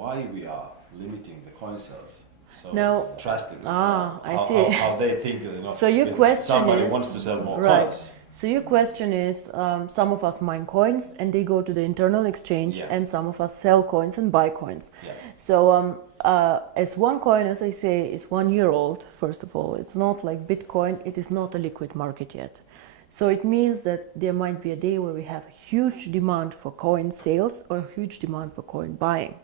why we are limiting the coin sales so Now, drastically. I see. How they think, So your question somebody is, wants to sell more right. coins. So your question is, some of us mine coins and they go to the internal exchange, and some of us sell coins and buy coins. Yeah. So as OneCoin, as I say, is 1 year old, first of all. It's not like Bitcoin, it is not a liquid market yet. So it means that there might be a day where we have a huge demand for coin sales or a huge demand for coin buying.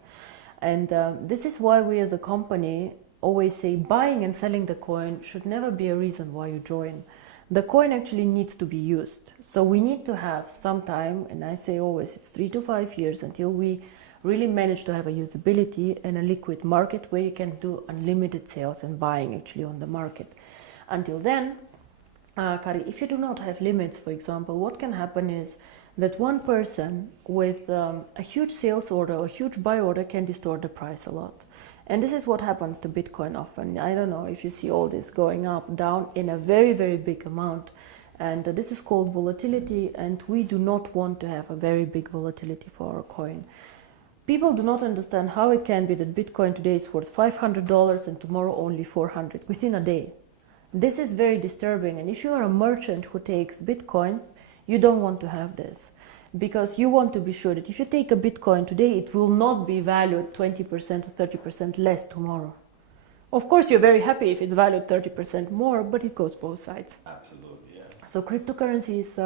And this is why we as a company always say buying and selling the coin should never be a reason why you join. The coin actually needs to be used. So we need to have some time, and I say always it's 3 to 5 years until we really manage to have a usability and a liquid market where you can do unlimited sales and buying actually on the market. Until then, Kari, if you do not have limits, for example, what can happen is that one person with a huge sales order or huge buy order can distort the price a lot. And this is what happens to Bitcoin often. I don't know if you see all this going up, down in a very, very big amount. And this is called volatility, and we do not want to have a very big volatility for our coin. People do not understand how it can be that Bitcoin today is worth $500 and tomorrow only 400 within a day. This is very disturbing, and if you are a merchant who takes Bitcoins, you don't want to have this. Because you want to be sure that if you take a Bitcoin today, it will not be valued 20% or 30% less tomorrow. Of course, you're very happy if it's valued 30% more, but it goes both sides. Absolutely, yeah. So cryptocurrency is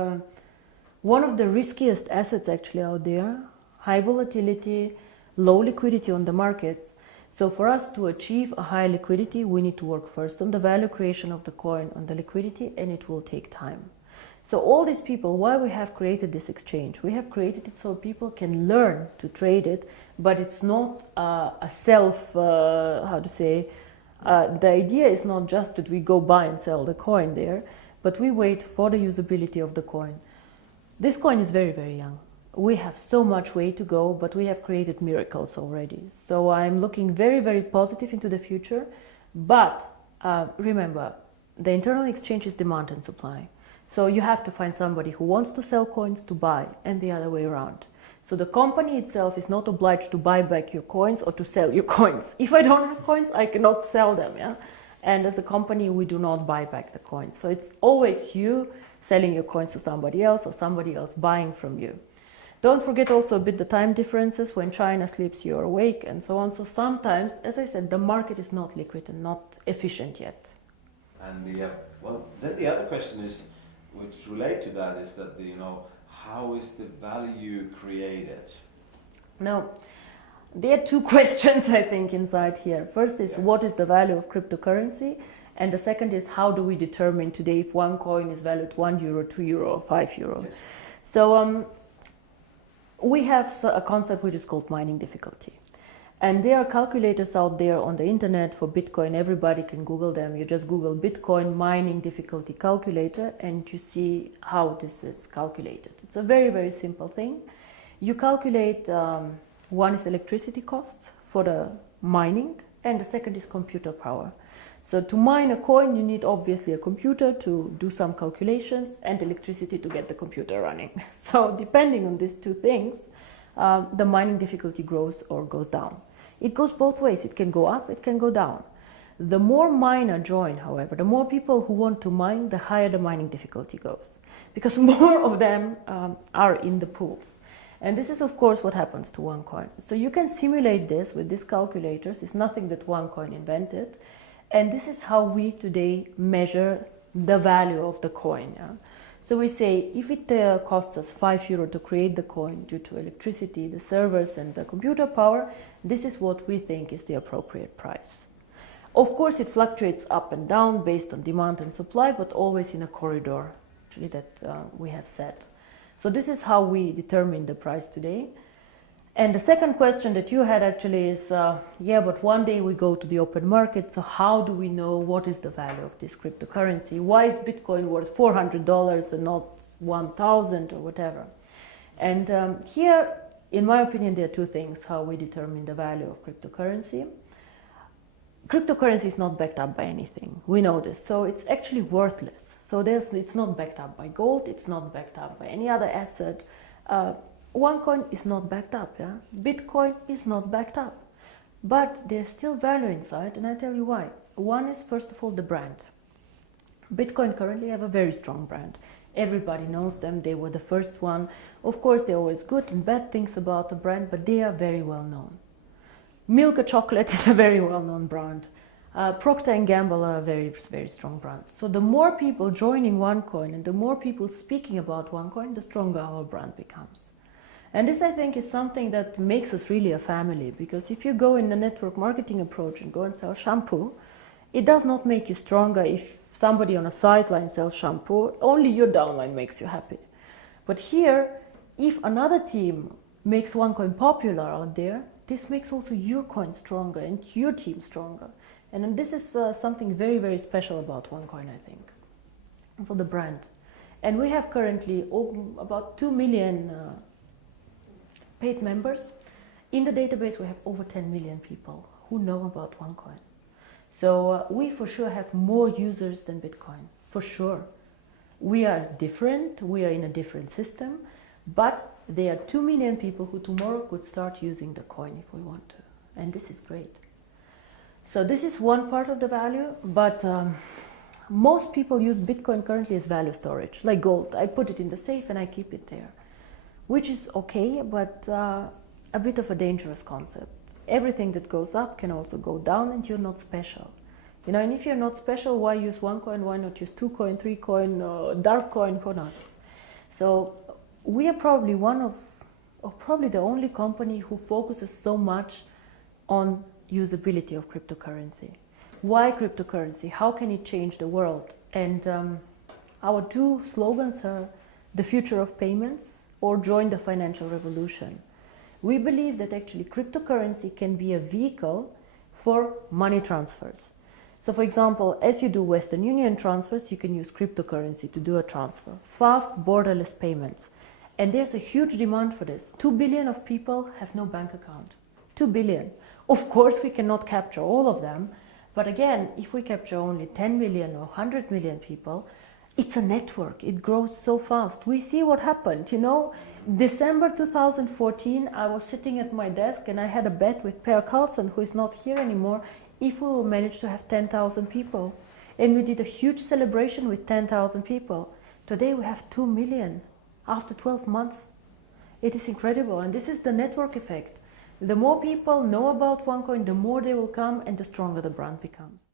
one of the riskiest assets actually out there. High volatility, low liquidity on the markets. So for us to achieve a high liquidity, we need to work first on the value creation of the coin, on the liquidity, and it will take time. So all these people, why we have created this exchange? We have created it so people can learn to trade it, but it's not a self, the idea is not just that we go buy and sell the coin there, but we wait for the usability of the coin. This coin is very, very young. We have so much way to go, but we have created miracles already. So I'm looking very, very positive into the future. But remember, the internal exchange is demand and supply. So you have to find somebody who wants to sell coins to buy, and the other way around. So the company itself is not obliged to buy back your coins or to sell your coins. If I don't have coins, I cannot sell them. Yeah? And as a company, we do not buy back the coins. So it's always you selling your coins to somebody else or somebody else buying from you. Don't forget also a bit the time differences. When China sleeps, you're awake, and so on. So sometimes, as I said, the market is not liquid and not efficient yet. And then the other question is, which relate to that, is that how is the value created? Now, there are two questions I think inside here. First is what is the value of cryptocurrency, and the second is how do we determine today if one coin is valued €1, €2, or €5? Yes. So we have a concept which is called mining difficulty. And there are calculators out there on the internet for Bitcoin. Everybody can Google them. You just Google Bitcoin mining difficulty calculator and you see how this is calculated. It's a very, very simple thing. You calculate, one is electricity costs for the mining, and the second is computer power. So to mine a coin, you need obviously a computer to do some calculations and electricity to get the computer running. So depending on these two things, the mining difficulty grows or goes down. It goes both ways. It can go up, it can go down. The more miner join, however, the more people who want to mine, the higher the mining difficulty goes, because more of them are in the pools. And this is, of course, what happens to OneCoin. So you can simulate this with these calculators. It's nothing that OneCoin invented. And this is how we today measure the value of the coin. Yeah? So we say if it costs us €5 to create the coin due to electricity, the servers and the computer power, this is what we think is the appropriate price. Of course, it fluctuates up and down based on demand and supply, but always in a corridor actually that we have set. So this is how we determine the price today. And the second question that you had actually is, but one day we go to the open market, so how do we know what is the value of this cryptocurrency? Why is Bitcoin worth $400 and not 1,000 or whatever? And here, in my opinion, there are two things how we determine the value of cryptocurrency. Cryptocurrency is not backed up by anything. We know this. So it's actually worthless. So it's not backed up by gold. It's not backed up by any other asset. OneCoin is not backed up. Yeah? Bitcoin is not backed up. But there's still value inside, and I'll tell you why. One is, first of all, the brand. Bitcoin currently have a very strong brand. Everybody knows them, they were the first one. Of course, there are always good and bad things about the brand, but they are very well known. Milka Chocolate is a very well-known brand. Procter & Gamble are a very, very strong brand. So the more people joining OneCoin and the more people speaking about OneCoin, the stronger our brand becomes. And this, I think, is something that makes us really a family, because if you go in the network marketing approach and go and sell shampoo, it does not make you stronger if somebody on a sideline sells shampoo. Only your downline makes you happy. But here, if another team makes OneCoin popular out there, this makes also your coin stronger and your team stronger. And this is something very, very special about OneCoin, I think. And so the brand. And we have currently about 2 million paid members. In the database, we have over 10 million people who know about OneCoin. So we for sure have more users than Bitcoin, for sure. We are different, we are in a different system, but there are 2 million people who tomorrow could start using the coin if we want to. And this is great. So this is one part of the value, but most people use Bitcoin currently as value storage, like gold. I put it in the safe and I keep it there, which is okay, but a bit of a dangerous concept. Everything that goes up can also go down, and you're not special. You know, and if you're not special, why use one coin? Why not use 2 coin, 3 coin, dark coin, who knows? So we are probably one of, or probably the only company who focuses so much on usability of cryptocurrency. Why cryptocurrency? How can it change the world? And our 2 slogans are the future of payments or join the financial revolution. We believe that actually cryptocurrency can be a vehicle for money transfers. So for example, as you do Western Union transfers, you can use cryptocurrency to do a transfer. Fast, borderless payments. And there's a huge demand for this. 2 billion of people have no bank account. 2 billion. Of course, we cannot capture all of them. But again, if we capture only 10 million or 100 million people, it's a network. It grows so fast. We see what happened, you know. December 2014, I was sitting at my desk and I had a bet with Per Carlson, who is not here anymore, if we will manage to have 10,000 people. And we did a huge celebration with 10,000 people. Today we have 2 million after 12 months. It is incredible, and this is the network effect. The more people know about OneCoin, the more they will come and the stronger the brand becomes.